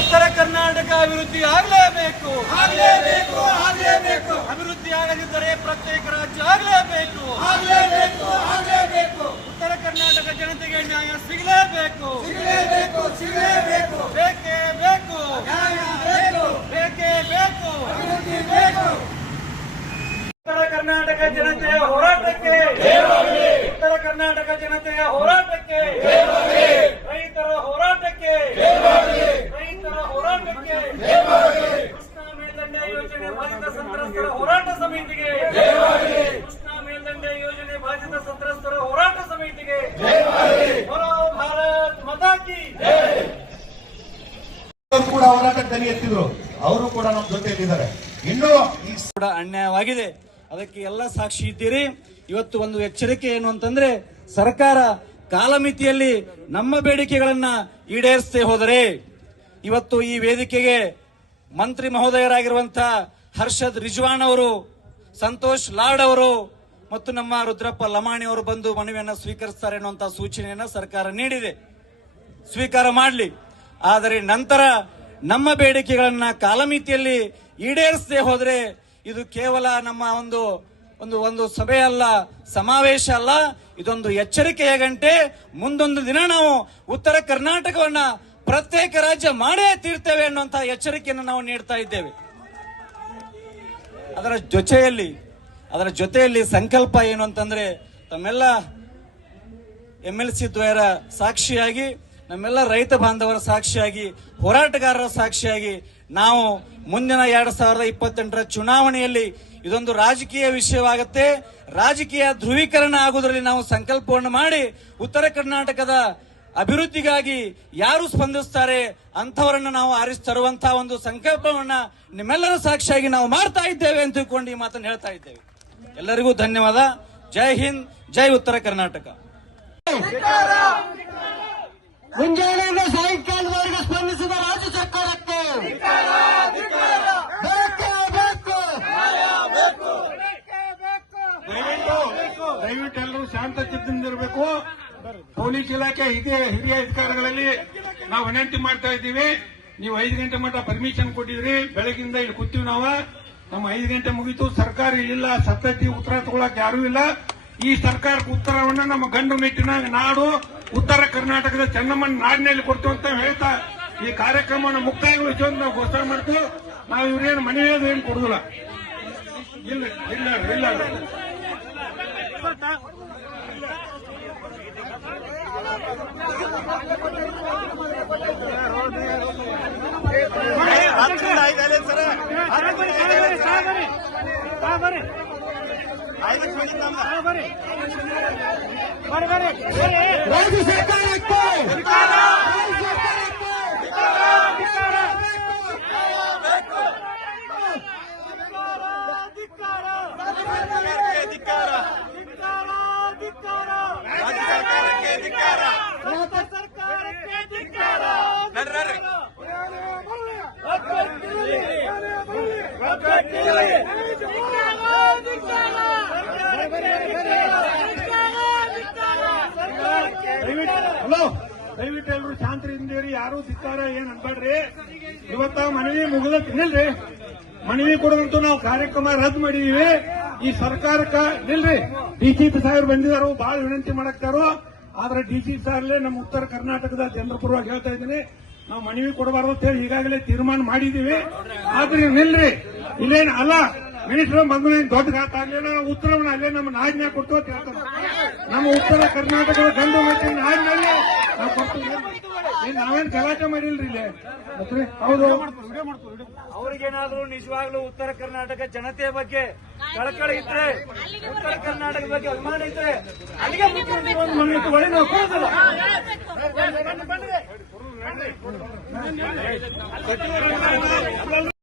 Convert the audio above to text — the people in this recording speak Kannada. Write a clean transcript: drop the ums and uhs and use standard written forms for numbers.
ಉತ್ತರ ಕರ್ನಾಟಕ ಅಭಿವೃದ್ಧಿ ಆಗಲೇಬೇಕು. ಅಭಿವೃದ್ಧಿ ಆಗದಿದ್ದರೆ ಪ್ರತ್ಯೇಕ ರಾಜ್ಯ ಆಗಲೇಬೇಕು. ಉತ್ತರ ಕರ್ನಾಟಕ ಜನತೆಗೆ ನ್ಯಾಯ ಸಿಗಲೇಬೇಕು. ಬೇಕೇ ಬೇಕು. ಉತ್ತರ ಕರ್ನಾಟಕ ಜನತೆಯ ಹೋರಾಟಕ್ಕೆ, ಉತ್ತರ ಕರ್ನಾಟಕ ಜನತೆಯ ಹೋರಾಟಕ್ಕೆ, ರೈತರ ಹೋರಾಟಕ್ಕೆ, ಕೃಷ್ಣಾ ಮೇಲ್ದಂಡೆ ಯೋಜನೆ ಬಾಧಿತ ಸಂತ್ರಸ್ತರ ಹೋರಾಟ ಸಮಿತಿಗೆ, ಕೃಷ್ಣಾ ಮೇಲ್ದಂಡೆ ಯೋಜನೆ ಬಾಧಿತ ಸಂತ್ರಸ್ತರ ಹೋರಾಟ ಸಮಿತಿಗೆ ಬರೋ ಭಾರತ್ ಮಾತಾ ಕಿ ಕೂಡ ಹೋರಾಟಕ್ಕೆ ದನಿ ಎತ್ತಿದ್ರು. ಅವರು ಕೂಡ ನಮ್ಮ ಜೊತೆಯಲ್ಲಿದ್ದಾರೆ. ಇನ್ನೂ ಕೂಡ ಅನ್ಯಾಯವಾಗಿದೆ. ಅದಕ್ಕೆ ಎಲ್ಲ ಸಾಕ್ಷಿ ಇದ್ದೀರಿ. ಇವತ್ತು ಒಂದು ಎಚ್ಚರಿಕೆ ಏನು ಅಂತಂದ್ರೆ, ಸರ್ಕಾರ ಕಾಲಮಿತಿಯಲ್ಲಿ ನಮ್ಮ ಬೇಡಿಕೆಗಳನ್ನ ಈಡೇರಿಸದೆ ಹೋದರೆ ಇವತ್ತು ಈ ವೇದಿಕೆಗೆ ಮಂತ್ರಿ ಮಹೋದಯರಾಗಿರುವಂತಹ ಹರ್ಷದ್ ರಿಜ್ವಾನ್ ಅವರು, ಸಂತೋಷ್ ಲಾಡ್ ಅವರು ಮತ್ತು ನಮ್ಮ ರುದ್ರಪ್ಪ ಲಮಾಣಿ ಅವರು ಬಂದು ಮನವಿಯನ್ನು ಸ್ವೀಕರಿಸುತ್ತಾರೆ ಅನ್ನುವಂತಹ ಸೂಚನೆಯನ್ನ ಸರ್ಕಾರ ನೀಡಿದೆ. ಸ್ವೀಕಾರ ಮಾಡಲಿ. ಆದರೆ ನಂತರ ನಮ್ಮ ಬೇಡಿಕೆಗಳನ್ನ ಕಾಲಮಿತಿಯಲ್ಲಿ ಈಡೇರಿಸದೆ ಹೋದ್ರೆ ಇದು ಕೇವಲ ನಮ್ಮ ಒಂದು ಸಭೆ ಅಲ್ಲ, ಸಮಾವೇಶ ಅಲ್ಲ, ಇದೊಂದು ಎಚ್ಚರಿಕೆಯ ಗಂಟೆ. ಮುಂದೊಂದು ದಿನ ನಾವು ಉತ್ತರ ಕರ್ನಾಟಕವನ್ನ ಪ್ರತ್ಯೇಕ ರಾಜ್ಯ ಮಾಡೇ ತೀರ್ತೇವೆ ಅನ್ನುವಂತಹ ಎಚ್ಚರಿಕೆಯನ್ನು ನಾವು ನೀಡ್ತಾ ಇದ್ದೇವೆ. ಅದರ ಜೊತೆಯಲ್ಲಿ ಸಂಕಲ್ಪ ಏನು ಅಂತಂದ್ರೆ, ತಮ್ಮೆಲ್ಲ MLC ದ್ವಯರ ಸಾಕ್ಷಿಯಾಗಿ, ನಮ್ಮೆಲ್ಲ ರೈತ ಬಾಂಧವರ ಸಾಕ್ಷಿಯಾಗಿ, ಹೋರಾಟಗಾರರ ಸಾಕ್ಷಿಯಾಗಿ ನಾವು ಮುಂದಿನ 2028ರ ಚುನಾವಣೆಯಲ್ಲಿ ಇದೊಂದು ರಾಜಕೀಯ ವಿಷಯವಾಗುತ್ತೆ. ರಾಜಕೀಯ ಧ್ರುವೀಕರಣ ಆಗುವುದರಲ್ಲಿ ನಾವು ಸಂಕಲ್ಪವನ್ನು ಮಾಡಿ ಉತ್ತರ ಕರ್ನಾಟಕದ ಅಭಿವೃದ್ಧಿಗಾಗಿ ಯಾರು ಸ್ಪಂದಿಸುತ್ತಾರೆ ಅಂತವರನ್ನು ನಾವು ಆರಿಸಿ ತರುವಂತಹ ಒಂದು ಸಂಕಲ್ಪವನ್ನ ನಿಮ್ಮೆಲ್ಲರ ಸಾಕ್ಷಿಯಾಗಿ ನಾವು ಮಾಡ್ತಾ ಇದ್ದೇವೆ ಅಂತ ತಿಳ್ಕೊಂಡು ಈ ಮಾತನ್ನು ಹೇಳ್ತಾ ಇದ್ದೇವೆ. ಎಲ್ಲರಿಗೂ ಧನ್ಯವಾದ. ಜೈ ಹಿಂದ್, ಜೈ ಉತ್ತರ ಕರ್ನಾಟಕ. ಮುಂಜಾನೆಯಿಂದ ಸಾಯಂಕಾಲದವರೆಗೆ ಸ್ಪಂದಿಸಿದ ರಾಜ್ಯ ಸರ್ಕಾರಕ್ಕೆ ದಯವಿಟ್ಟು ಎಲ್ಲರೂ ಶಾಂತ ಚಿತ್ತದಿಂದಿರಬೇಕು. ಪೊಲೀಸ್ ಇಲಾಖೆ ಹಿರಿಯ ಅಧಿಕಾರಿಗಳಲ್ಲಿ ನಾವು ವಿನಂತಿ ಮಾಡ್ತಾ ಇದ್ದೀವಿ. ನೀವು 5 ಗಂಟೆ ಮಟ್ಟ ಪರ್ಮಿಷನ್ ಕೊಟ್ಟಿದ್ರಿ. ಬೆಳಗಿಂದ ಇಲ್ಲಿ ಕೂತೀವಿ ನಾವು. ನಮ್ಮ 5 ಗಂಟೆ ಮುಗೀತು. ಸರ್ಕಾರ ಇಲ್ಲಿಲ್ಲ, ಸತತಿ ಉತ್ತರ ತಗೊಳಕ್ ಯಾರೂ ಇಲ್ಲ. ಈ ಸರ್ಕಾರಕ್ಕೆ ಉತ್ತರವನ್ನ ನಮ್ಮ ಗಂಡು ಮೆಟ್ಟಿನ ನಾಡು ಉತ್ತರ ಕರ್ನಾಟಕದ ಚೆನ್ನಮ್ಮನ ನಾಡಿನಲ್ಲಿ ಕೊಡ್ತೀವಿ ಅಂತ ಹೇಳ್ತಾ ಈ ಕಾರ್ಯಕ್ರಮವನ್ನು ಮುಕ್ತಾಯಗೊಳಿಸುವ ನಾವು ಘೋಷಣೆ ಮಾಡ್ತೀವಿ. ನಾವು ಇವ್ರೇನು ಮನೆಯದು ಏನು ಕೊಡುದಿಲ್ಲ. ಇಲ್ಲ ರಾಜ್ಯ ಸರ್ಕಾರಕ್ಕೆ ದಯವಿಟ್ಟು ಎಲ್ಲರೂ ಶಾಂತಿಯಿಂದಿರಿ. ಯಾರು ಧಿಕ್ಕಾರ ಏನ್ ಅನ್ಬೇಡ್ರಿ. ಇವತ್ತ ಮನವಿ ಮುಗಿದ ನಿಲ್ರಿ. ಮನವಿ ಕೊಡೋದಂತೂ ನಾವು ಕಾರ್ಯಕ್ರಮ ರದ್ದು ಮಾಡಿದೀವಿ. ಈ ಸರ್ಕಾರಕ್ಕ ನಿಲ್ರಿ. DCP ಸಾಹೇಬ್ ಬಂದಿದ್ದಾರೋ, ಬಹಳ ವಿನಂತಿ ಮಾಡಕ್ತಾರೋ. ಆದ್ರೆ DCP ಸಾಹೇಬ್ಲೇ ನಮ್ಮ ಉತ್ತರ ಕರ್ನಾಟಕದ ಜನರ ಪರವಾಗಿ ಹೇಳ್ತಾ ಇದ್ದೀನಿ, ನಾವು ಮನವಿ ಕೊಡಬಾರ್ದು ಅಂತ ಹೇಳಿ ಈಗಾಗಲೇ ತೀರ್ಮಾನ ಮಾಡಿದೀವಿ. ಆದ್ರೆ ನಿಲ್ರಿ. ಇಲ್ಲೇನು ಅಲ್ಲ, ಮಿನಿಸ್ಟರ್ ಬಂದು ದೊಡ್ಡ ಘಾತ ಆಗ್ಲಿಲ್ಲ. ನಾವು ಉತ್ತರವನ್ನ ಅಲ್ಲೇ ನಮ್ಮ ನಾಡಿನ ಕೊಡ್ತು ಅಂತ ಹೇಳ್ತಾರೆ. ನಮ್ಮ ಉತ್ತರ ಕರ್ನಾಟಕದ ಗಂಡು ಮಟ್ಟಿನ ನಾಡಿನಲ್ಲಿ ನಾವು ಕೊಡ್ತೀವಿ. ನಾವೇನು ಗಲಾಟೆ ಮಾಡಿಲ್ರಿ ಇಲ್ಲಿ. ಹೌದು, ಅವ್ರಿಗೇನಾದ್ರೂ ನಿಜವಾಗ್ಲೂ ಉತ್ತರ ಕರ್ನಾಟಕ ಜನತೆಯ ಬಗ್ಗೆ ಕಳಕಳಿ ಇದ್ರೆ, ಉತ್ತರ ಕರ್ನಾಟಕ ಬಗ್ಗೆ ಅಭಿಮಾನ ಇದ್ರೆ ಅಲ್ಲಿಗೆ ಮುಖ್ಯಮಂತ್ರಿ ಒಂದು ಮನೆ ತಗೊಳ್ಳಿ. ನಾವು ಕೊಡೋದಿಲ್ಲ.